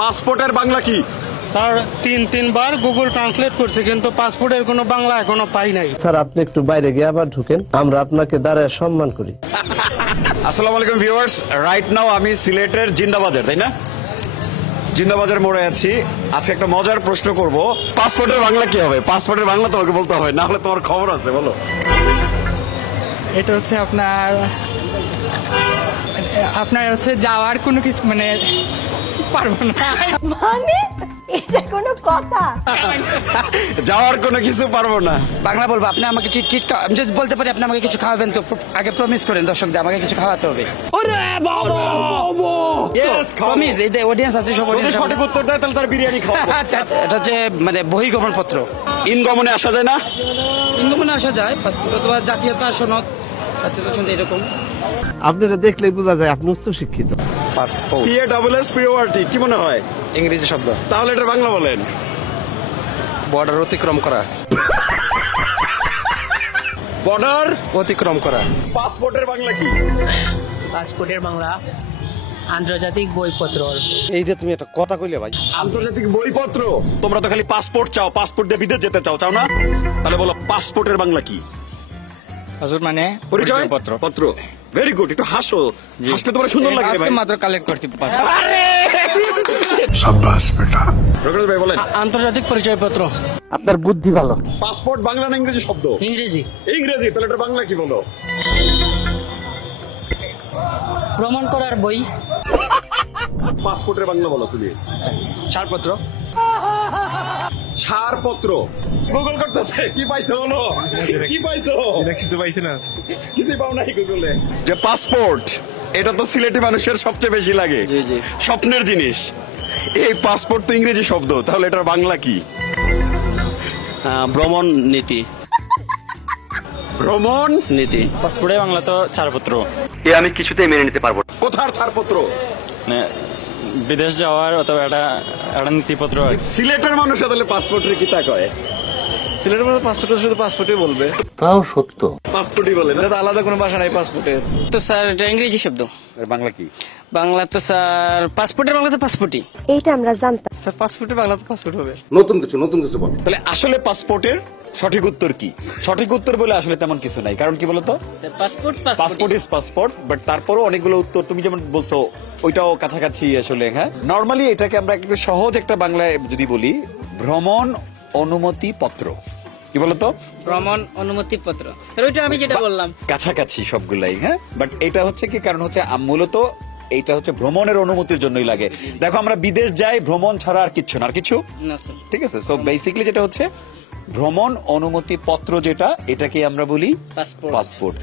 পাসপোর্টের বাংলা কি? স্যার তিনবার গুগল ট্রান্সলেট করছে, কিন্তু পাসপোর্টের কোনো বাংলা এখনো পাই নাই। স্যার আপনি একটু বাইরে গিয়ে আবার ঢুকেন, আমরা আপনাকে দাঁড়ায় সম্মান করি। আসসালামু আলাইকুম ভিউয়ার্স, রাইট নাও আমি সিলেটের জিন্দাবাজার, তাই না? জিন্দাবাজার মোড়ে আছি। আজকে একটা মজার প্রশ্ন করব, পাসপোর্টের বাংলা কি হবে? পাসপোর্টের বাংলা তোমাকে বলতে হবে, না হলে তোমার খবর আছে, বলো। এটা হচ্ছে আপনার হচ্ছে যাওয়ার কোনো কিছু মানে পারবো না। মানে এটা কোনো কথা? যাওয়ার কোনো কিছু পারবো না। বাংলা বলবো। আপনি আমাকে ট্রিট আমি যদি বলতে পারি আপনি আমাকে কিছু খাওয়াবেন তো আগে প্রমিস করেন দর্শকদের আমাকে কিছু খাওয়াতে হবে। প্রমিস, এই অডিয়েন্স আছে সব অডিয়েন্স। সঠিক উত্তর দেয় তাহলে তার বিরিয়ানি খাওয়াবো। আচ্ছা, এটা হচ্ছে মানে বহির্গমন পত্র। ইনগমনে আসা যায় না? ইনগমনে আসা যায়, অথবা জাতীয়তা সনদ, জাতীয়তা সনদ এরকম। আপনারা দেখলেই বোঝা যায় আপনি উচ্চ শিক্ষিত। পাসপোর্ট PASS প্রিয়রিটি কি মনে হয়? ইংরেজি শব্দ। তাহলে এটা বাংলা বলেন। বর্ডার অতিক্রম করা। বর্ডার অতিক্রম করা। পাসপোর্টের বাংলা কি? পাসপোর্টের বাংলা আন্তর্জাতিক বইপত্র। এইটা তুমি একটা কথা কইলে ভাই। আন্তর্জাতিক বইপত্র। তোমরা তো খালি পাসপোর্ট চাও, পাসপোর্ট দিয়ে বিদেশ যেতে চাও, চাও না? তাহলে বলো পাসপোর্টের বাংলা কি? পাসপোর্ট মানে পরিচয় পত্র। পত্র। ভেরি গুড, একটু হাসো, হাসতে তোমার সুন্দর লাগে ভাই। আজকে মাত্র কালেক্ট করছি। শাবাশ বেটা। রঘুনাথ ভাই বলেন। আন্তর্জাতিক পরিচয়পত্র। আপনার বুদ্ধি ভালো। পাসপোর্ট বাংলা না ইংরেজি শব্দ? ইংরেজি। ইংরেজি, তাহলে এটা বাংলা কি বলো? ভ্রমণ করার বই। পাসপোর্টের বাংলা বলো তুমি। ছাড়পত্র। ছাড়পত্র। গুগল করতেছে, কি পাইছো বলো, কি পাইছো? কিছু পাইছি না। কিছুই পাও নাই গুগলে। যে পাসপোর্ট, এটা তো সিলেটি মানুষের সবচেয়ে বেশি লাগে, স্বপ্নের জিনিস। এই পাসপোর্ট তো ইংরেজি শব্দ, তাহলে এটার বাংলা কি? ভ্রমণ নীতি। ভ্রমণ নীতি। পাসপোর্টের বাংলা তো ছাড়পত্র। আমি কিছুতেই মেনে নিতে পারবো না। কোথার ছাড়পত্র? মানে বিদেশ যাওয়ার অথবা একটা নীতিপত্র। সিলেটের মানুষ তাহলে পাসপোর্টের কি তা কয়? সিলেটের মধ্যে পাসপোর্ট শুধু পাসপোর্টই বলবে। তাও সত্য। পাসপোর্টই বলে না? এটা আলাদা কোনো ভাষা নাই পাসপোর্টের। তো স্যার এটা ইংরেজি শব্দ। এর বাংলা কি? বাংলা তো স্যার পাসপোর্টের বাংলা তো পাসপোর্টই। এইটা আমরা জানতাম। স্যার পাসপোর্টের বাংলা তো পাসপোর্ট হবে। নতুন কিছু বল। তাহলে আসলে পাসপোর্টের সঠিক উত্তর কি? সঠিক উত্তর বলে আসলে তেমন কিছু নাই, কারণ কি বলতো, পাসপোর্ট ইজ পাসপোর্ট, বাট তারপরও অনেকগুলো উত্তর তুমি যেমন বলছো ওইটাও কাছাকাছি আসলে। হ্যাঁ, নর্মালি এটাকে আমরা একটু সহজ একটা বাংলায় যদি বলি, ভ্রমণ অনুমতি পত্র। কি বলতো? ভ্রমণ অনুমতি পত্র। স্যার ওইটা আমি যেটা বললাম কাছাকাছি সবগুলাই। হ্যাঁ, বাট এটা হচ্ছে কি, কারণ হচ্ছে মূলত এইটা হচ্ছে ভ্রমণের অনুমতির জন্যই লাগে। দেখো আমরা বিদেশ যাই ভ্রমণ ছাড়া আর কিচ্ছু না, আর কিছু না স্যার। ঠিক আছে। সো বেসিক্যালি যেটা হচ্ছে ভ্রমণ অনুমতি পত্র, যেটা এটাকে আমরা বলি পাসপোর্ট। পাসপোর্ট।